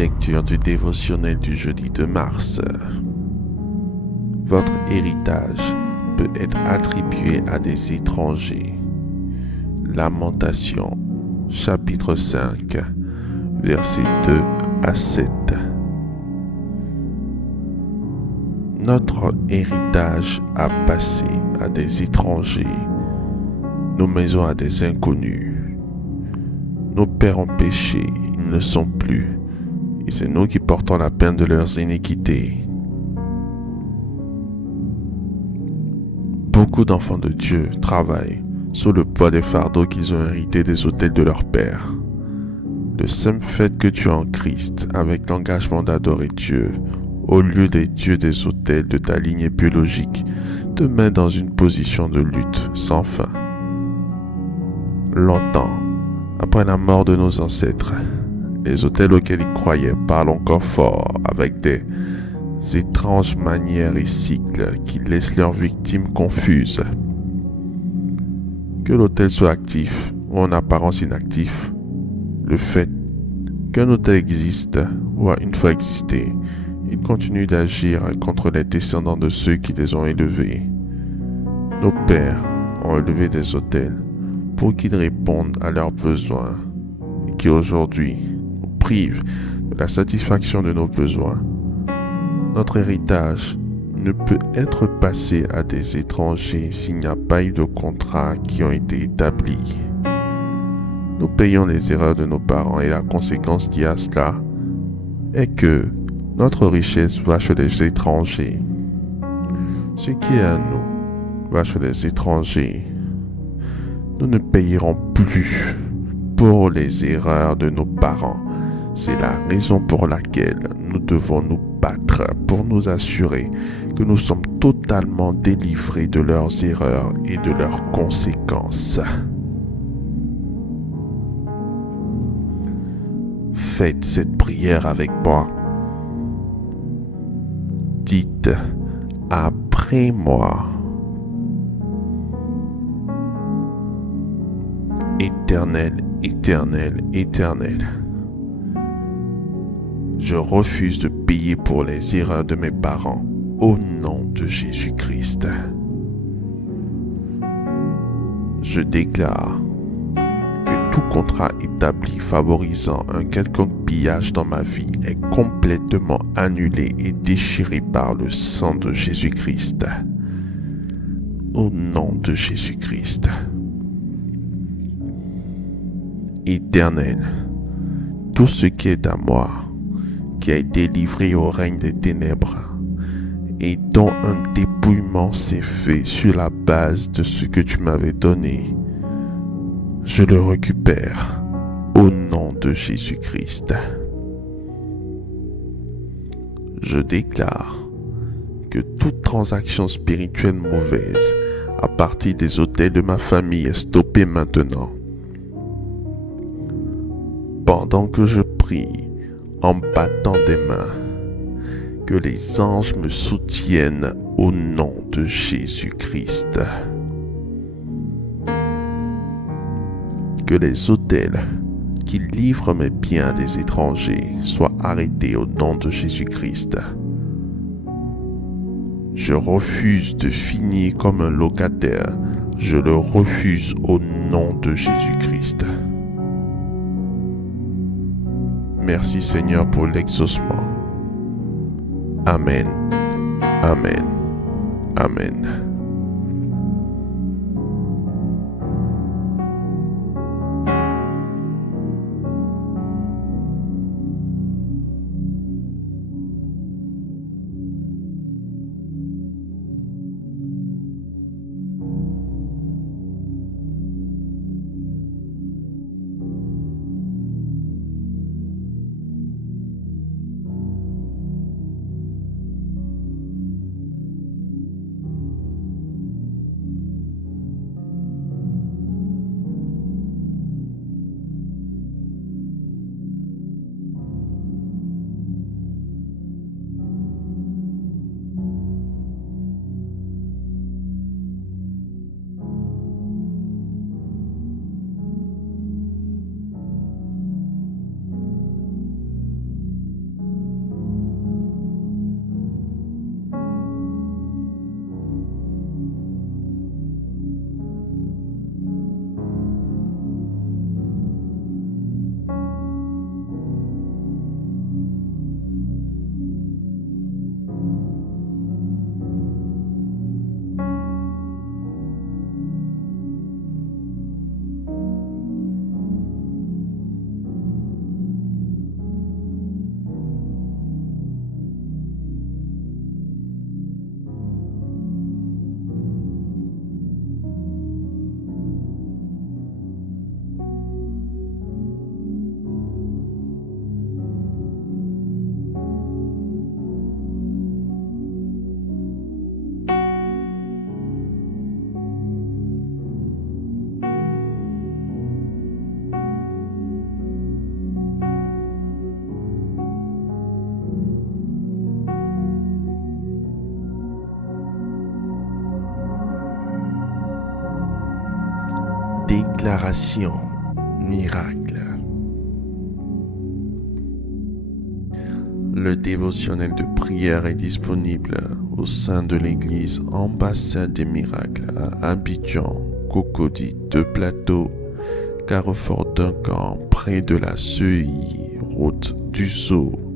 Lecture du dévotionnel du jeudi de mars. Votre héritage peut être attribué à des étrangers. Lamentation, chapitre 5, versets 2 à 7. Notre héritage a passé à des étrangers, nos maisons à des inconnus. Nos pères ont péché, ils ne le sont plus, et c'est nous qui portons la peine de leurs iniquités. Beaucoup d'enfants de Dieu travaillent sous le poids des fardeaux qu'ils ont hérités des autels de leur père. Le simple fait que tu es en Christ, avec l'engagement d'adorer Dieu, au lieu des dieux des autels de ta lignée biologique, te met dans une position de lutte sans fin. Longtemps après la mort de nos ancêtres, les autels auxquels ils croyaient parlent encore fort avec des étranges manières et cycles qui laissent leurs victimes confuses. Que l'autel soit actif ou en apparence inactif, le fait qu'un autel existe ou a une fois existé, il continue d'agir contre les descendants de ceux qui les ont élevés. Nos pères ont élevé des autels pour qu'ils répondent à leurs besoins et qui aujourd'hui nous privent de la satisfaction de nos besoins. Notre héritage ne peut être passé à des étrangers s'il n'y a pas eu de contrats qui ont été établis. Nous payons les erreurs de nos parents et la conséquence liée à cela est que notre richesse va chez les étrangers. Ce qui est à nous va chez les étrangers. Nous ne payerons plus pour les erreurs de nos parents. C'est la raison pour laquelle nous devons nous battre pour nous assurer que nous sommes totalement délivrés de leurs erreurs et de leurs conséquences. Faites cette prière avec moi. Dites après moi. Éternel, éternel, éternel. Je refuse de payer pour les erreurs de mes parents au nom de Jésus-Christ. Je déclare que tout contrat établi favorisant un quelconque pillage dans ma vie est complètement annulé et déchiré par le sang de Jésus-Christ. Au nom de Jésus-Christ. Éternel, tout ce qui est à moi, qui a été livré au règne des ténèbres, et dont un dépouillement s'est fait sur la base de ce que tu m'avais donné, je le récupère au nom de Jésus-Christ. Je déclare que toute transaction spirituelle mauvaise à partir des autels de ma famille est stoppée maintenant. Pendant que je prie en battant des mains, que les anges me soutiennent au nom de Jésus-Christ. Que les autels qui livrent mes biens à des étrangers soient arrêtés au nom de Jésus-Christ. Je refuse de finir comme un locataire. Je le refuse au nom de Jésus-Christ. Merci Seigneur pour l'exaucement. Amen. Amen. Amen. Déclaration miracle. Le dévotionnel de prière est disponible au sein de l'église Ambassade des Miracles à Abidjan, Cocody, 2 Plateaux, Carrefour Duncan, près de la CEI, route du Sceau.